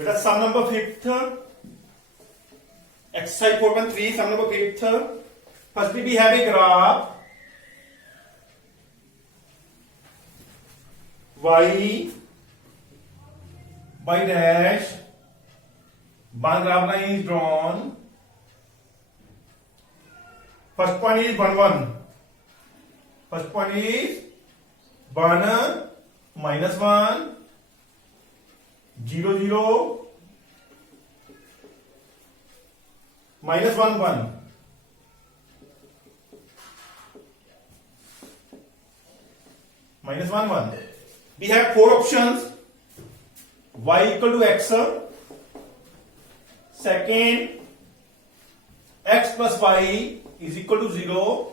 बेटा सम number fifth exercise 4.3 sum number fifth. Firstly we have a graph y by dash. One graph line is drawn. First point is 1 1. First point is 1 minus 1 0 0 minus 1 1. Minus 1 1. We have four options. Y equal to x. Second, x plus y is equal to 0.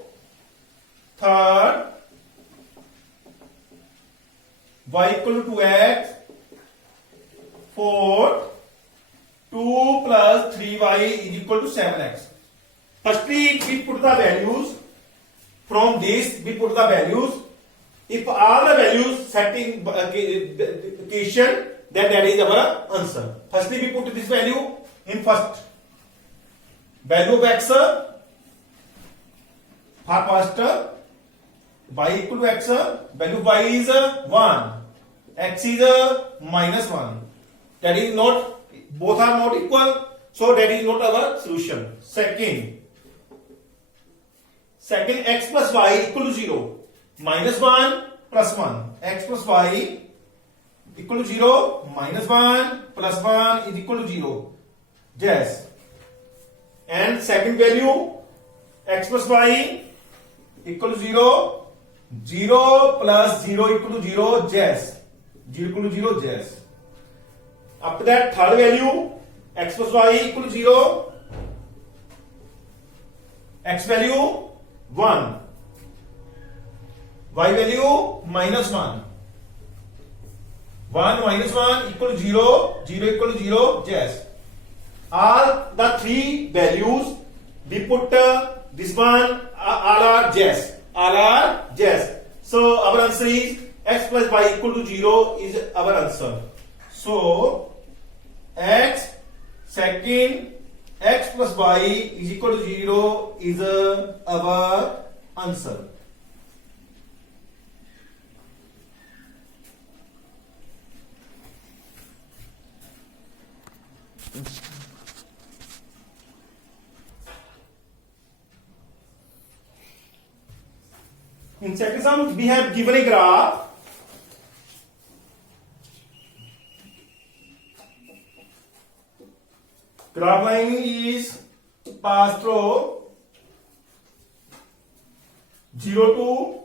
Third, y equal to 2x. Fourth, 2 plus 3y is equal to 7x. Firstly, we put the values. From this, we put the values. If all the values set in equation, then that is our answer. Firstly, we put this value in first. Value of x for first, y equal to x. Value of y is 1. X is minus 1. That is not. Both are not equal, so that is not our solution. Second, x plus y equal to 0. Minus 1 plus 1. X plus y equal to 0. Minus 1 plus 1 is equal to 0. Yes. And second value, x plus y equal to 0. 0 plus 0 equal to 0. Yes. 0 equal to 0. Yes. After that, third value, x plus y equal to 0. X value 1. Y value minus 1. 1 minus 1 equal to 0. 0 equal to 0. Yes. All the three values, we put this one, all are yes. All are yes. So our answer is x plus y equal to 0 is our answer. So x second x plus y is equal to 0 is our answer. In second sum, we have given a graph. Graph line is passed through 0 2,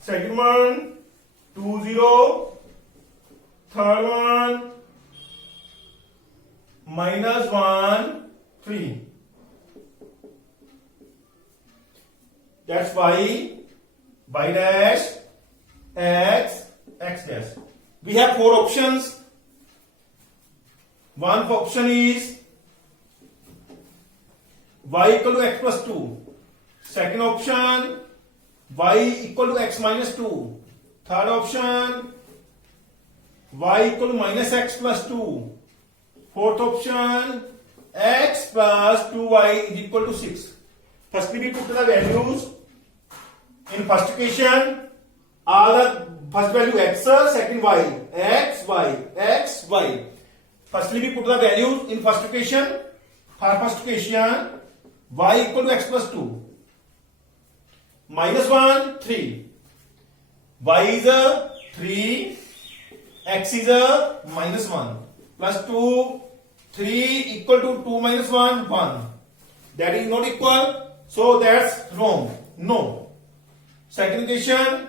second one 2 0, third one minus 1 3. That's y dash, x dash. We have four options. One option is y equal to x plus 2. Second option, y equal to x minus 2. Third option, y equal to minus x plus 2. Fourth option, x plus 2y is equal to 6. Firstly, we put the values in first equation. All the first value x, second y, x, y, x, y. Firstly, we put the values in first equation. For first equation, y equal to x plus 2. Minus 1, 3. Y is 3. X is minus 1. Plus 2, 3 equal to 2 minus 1, 1. That is not equal. So that's wrong. No. Second equation.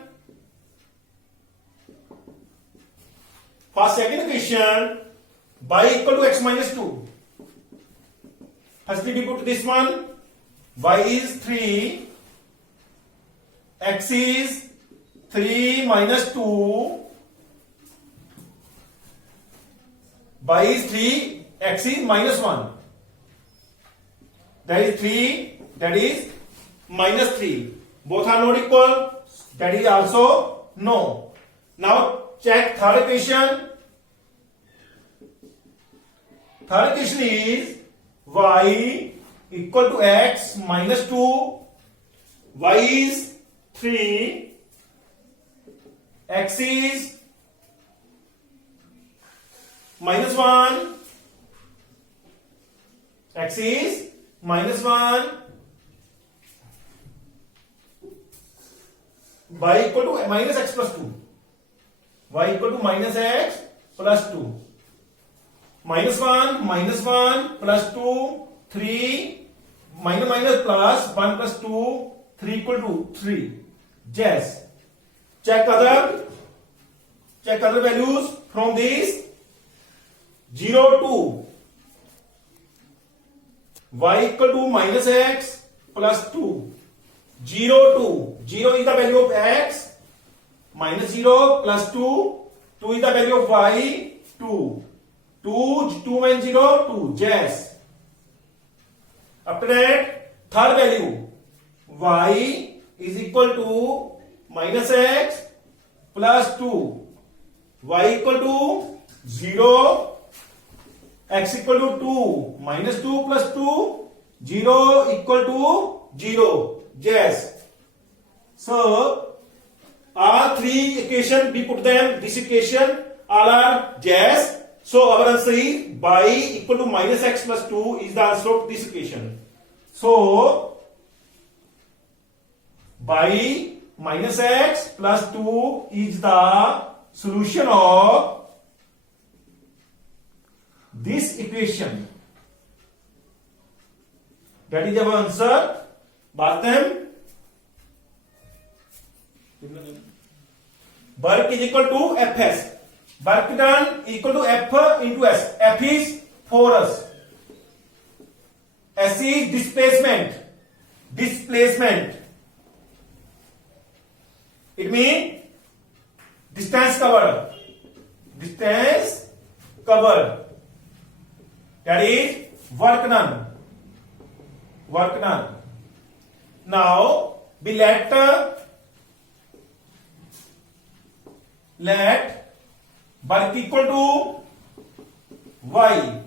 For second equation, y equal to x minus 2. Firstly, we put this one. Y is 3. X is 3 minus 2. Y is 3. X is minus 1. That is 3. That is minus 3. Both are not equal. That is also no. Now check third equation. Third equation is y equal to x minus 2. Y is 3. X is minus 1. X is minus 1. Y equal to minus x plus 2. Y equal to minus x plus 2. Minus 1 plus 2, 3, minus plus 1 plus 2, 3 equal to 3. Yes. Check other values from this. 0 to y equal to minus x plus 2. 0 to 0 is the value of x, minus 0 plus 2, 2 is the value of y, 2. 2 means 0, 2. Yes. After that, third value, y is equal to minus x plus 2. Y equal to 0. X equal to 2. Minus 2 plus 2. 0 equal to 0. Yes. So, all three equations, we put them, this equation, all are yes. So, our answer is y equal to minus x plus 2 is the answer of this equation. So, y minus x plus 2 is the solution of this equation. That is our answer. Bottom. Work is equal to Fs. Work done equal to F into S. F is force. S is displacement. Displacement. It means distance covered. Distance covered. That is work done. Work done. Now we let work equal to y.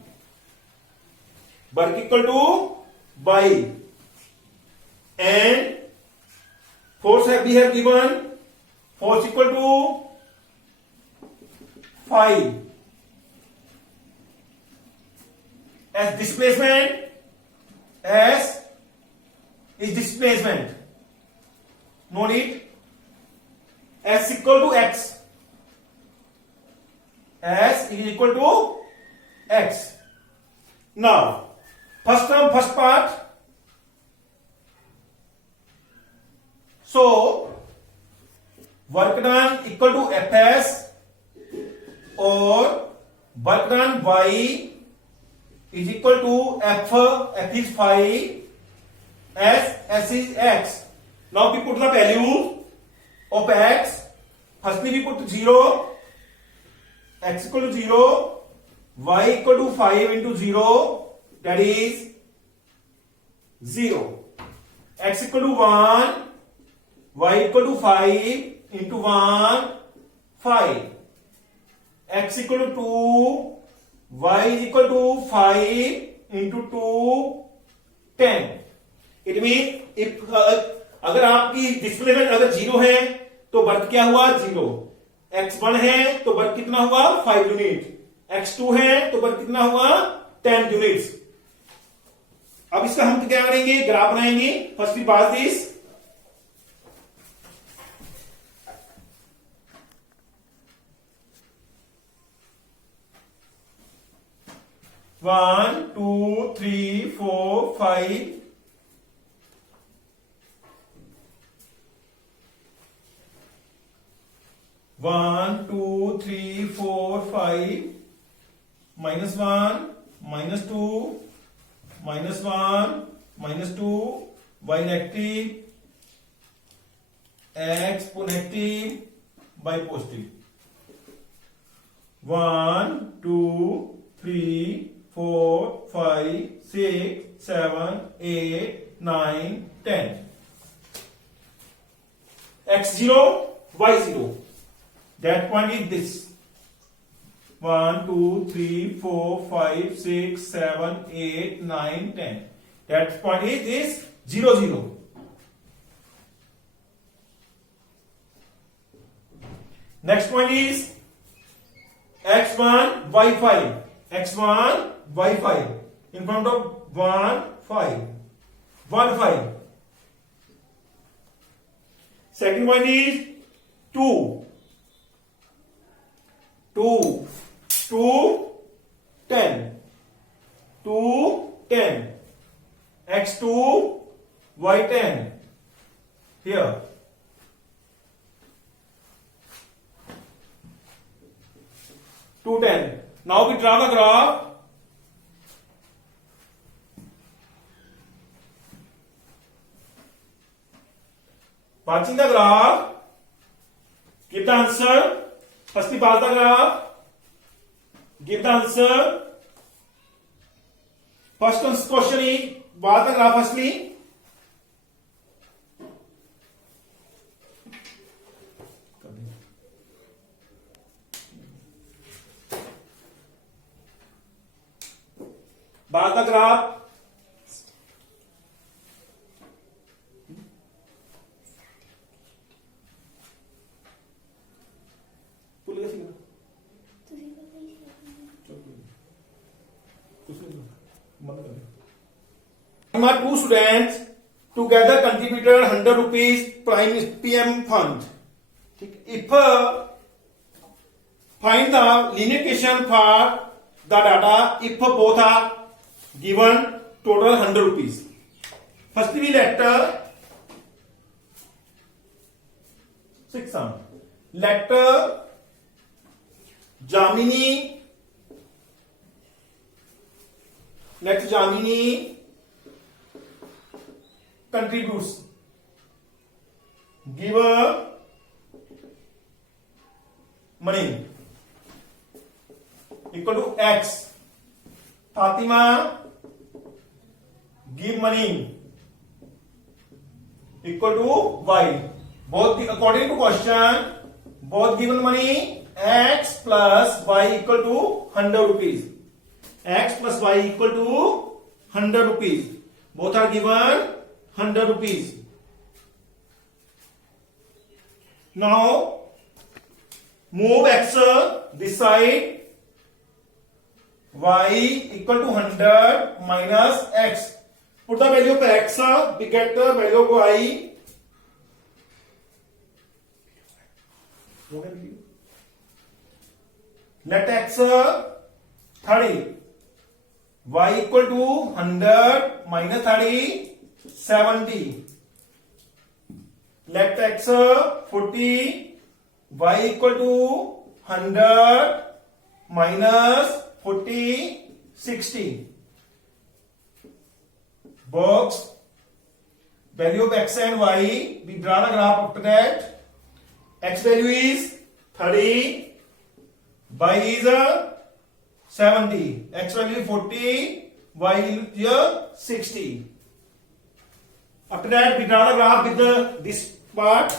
Work equal to y. And force we have given force equal to 5. As displacement, S is displacement. No need. S equal to x. S is equal to x. Now, first term, first part. So, work done equal to Fs or work done y is equal to F is 5, S is x. Now we put the value of x. Firstly we put 0, x equal to 0, y equal to 5 into 0, that is 0. X equal to 1, y equal to 5 into 1, 5. X equal to 2, y is equal to 5 into 2, 10. It means if अगर आपकी displacement अगर 0 है तो work क्या हुआ 0. x1 है तो work कितना हुआ 5 यूनिट. x2 है तो वर्क कितना हुआ 10 यूनिट्स. अब इसका हम क्या करेंगे, ग्राफ बनाएंगे. First we pass this. One, 2, 3, 4, 5. One, 2, 3, 4, 5. Minus 1, minus 2, minus 1, minus 2. Y negative, X negative, Y positive. 1, 2, 3, 4, 5, 6, 7, 8, 9, 10. X0, Y0. That point is this. 1 2 3 4 5 6 7 8 9 10. That point is 0 0. Next point is x1 y5. x1 y5 in front of 1 5 1 5. Second one is 2 2 2 10 2 10 x2 y10 here. Two 10. Now we draw the graph. Watching the graph, give the answer. Firstly, pass the graph. Give the answer. First question is, pass the graph firstly. Pass the graph. Two students together contributed 100 rupees prime PM fund. If find the linear equation for the data if both are given total 100 rupees. Firstly, we let six sum. Let Jamini contributes. Give money equal to X. Fatima give money equal to Y. Both according to question, both given money X plus Y equal to 100 rupees. X plus Y equal to 100 rupees. Both are given 100 rupees. Now move X this side. Y equal to 100 minus X. Put the value of X. We get the value of Y. Let X 30. Y equal to 100 minus 30 70. Let X 40. Y equal to 100 minus 40 60. Box value of X and Y. We draw the graph after that. X value is 30. Y is 70. X value is 40. Y is 60. After that, we draw the graph with this part.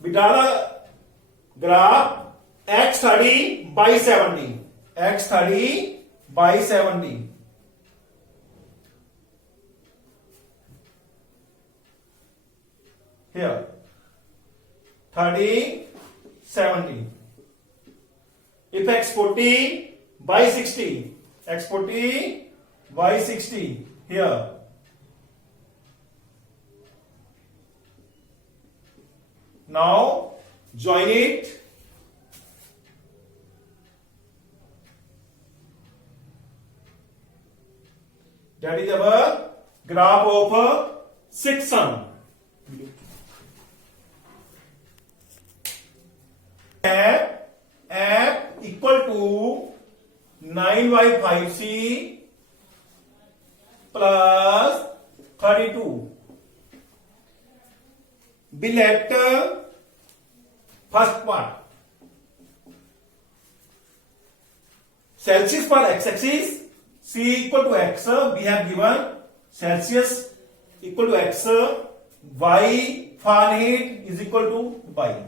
We draw the graph x30 by 70. x30 by 70. Here 30 70. If x40 by 60, x40 by 60 here. Now join it. That is our graph of 6 sum. F equal to 9y5c plus 32. We let first part. Celsius for x-axis, C equal to x, we have given Celsius equal to x, Y Fahrenheit is equal to Y.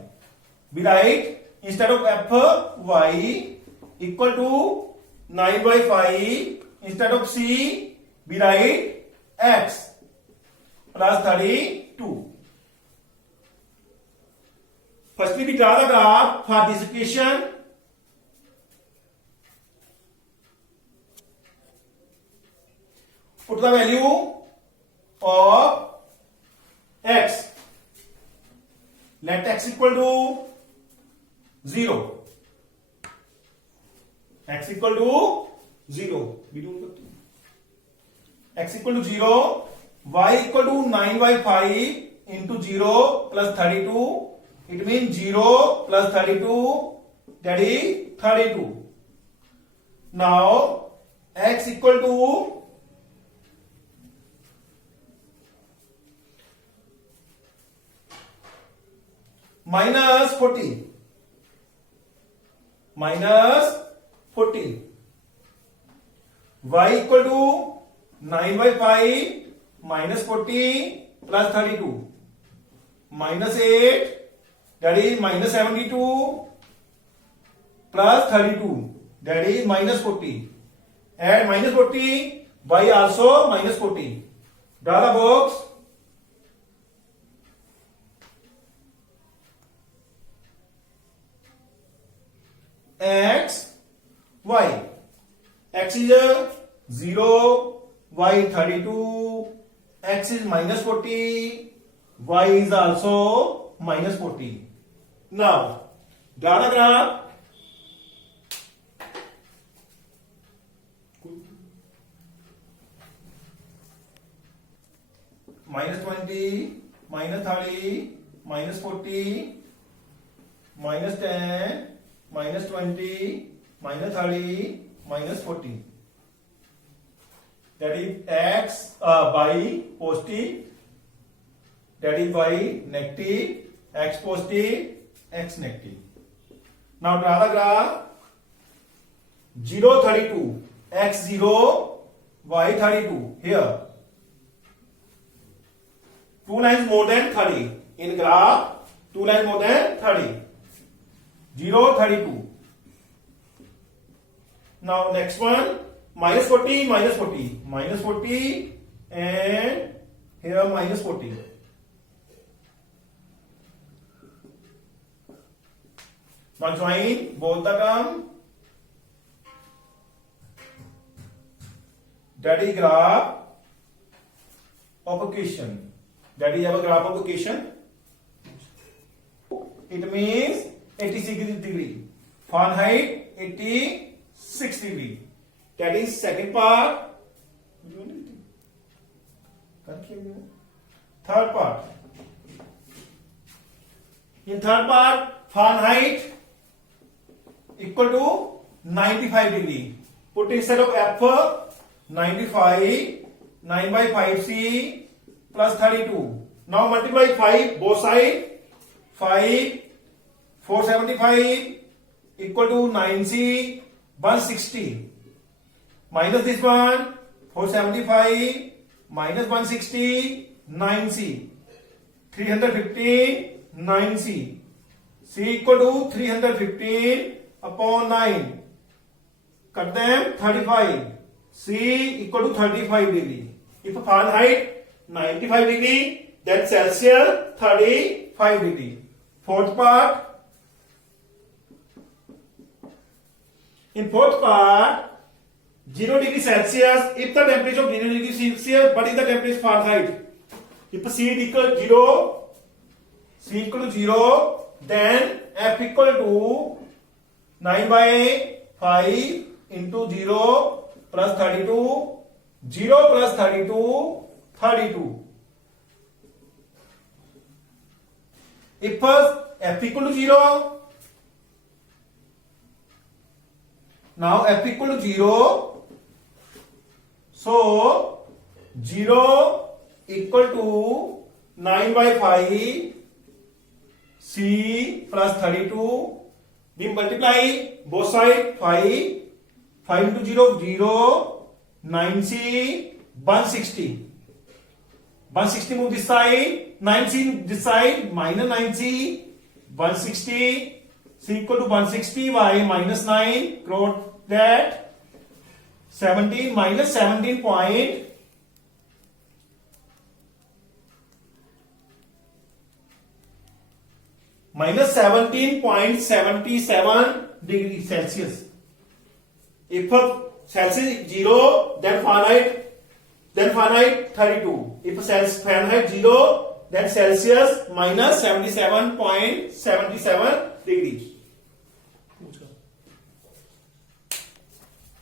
we write instead of fy equal to 9 by 5, instead of c, we write x plus 32. Firstly, we draw the graph for this equation. Put the value of x. Let x equal to 0. X equal to 0. X equal to 0. Y equal to 9 by 5 into 0 plus 32. It means 0 plus 32, that is 32. Now x equal to minus 40. Minus 40. Y equal to 9 by 5 minus 40 plus 32. Minus 8, that is minus 72 plus 32, that is minus 40. Add minus 40, y also minus 40. Draw the box. X, y. X is 0, y 32, x is minus 40, y is also minus 40. Now, draw the graph. Minus 20, minus 30, minus 40, minus 10, minus 20, minus 30, minus 40. That is x, y positive, that is y negative, x positive, x negative. Now draw the graph. 0, 32, x 0, y 32. Here, 2 lines more than 30. In graph, 2 lines more than 30. 0, 32. Now next one, minus 40, minus 40. Minus 40 and here minus 40. Now join both the term. That is graph of equation. That is our graph of equation. It means 86 degree. Fahrenheit 86 degree. That is second part. Third part. In third part, Fahrenheit equal to 95 degree. Put instead of F 95, 9 by 5c plus 32. Now multiply 5 both sides. 5, 475 equal to 9c, 160. Minus this one, 475 minus 160, 9c. 315, 9c. C equal to 315 upon 9. Cut them, 35. C equal to 35 degree. If Fahrenheit 95 degree, then Celsius 35 degree. Fourth part. In fourth part, 0 degree Celsius, if the temperature of 0 degree Celsius, what is the temperature Fahrenheit? If C equal to 0, then F equal to 9 by 5 into 0 plus 32, 0 plus 32, 32. If first F equal to 0, now F equal to 0, so 0 equal to 9 by 5 C plus 32. We multiply both sides. 5 into 0, 0, 9c, 160. 160 move this side, 9c this side, minus 9c, 160, C equal to 160, Y minus 9, cross that, 17 minus 17 point, minus 17.77 degree Celsius. If Celsius 0, then Fahrenheit 32. If Fahrenheit 0, then Celsius minus 77.77 degrees.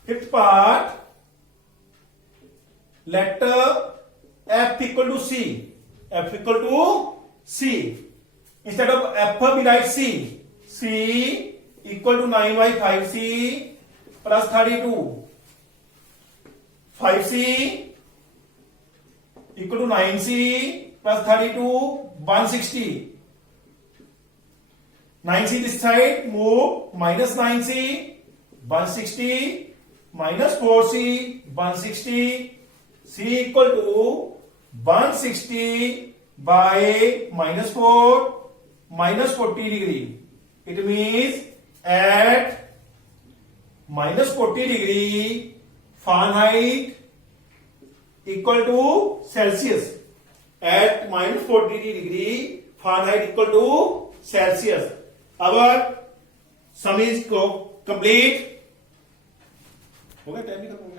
Fifth part, let F equal to C. F equal to C. Instead of F, we write C. C equal to 9 by 5C plus 32. 5C equal to 9C plus 32, 160. 9C this side, move, minus 9C, 160, minus 4C, 160. C equal to 160 by minus 4, minus 40 degree. It means at minus 40 degree Fahrenheit equal to Celsius. At minus 40 degree Fahrenheit equal to Celsius. Our sum is complete. हो गया, time भी खत्म हो गया।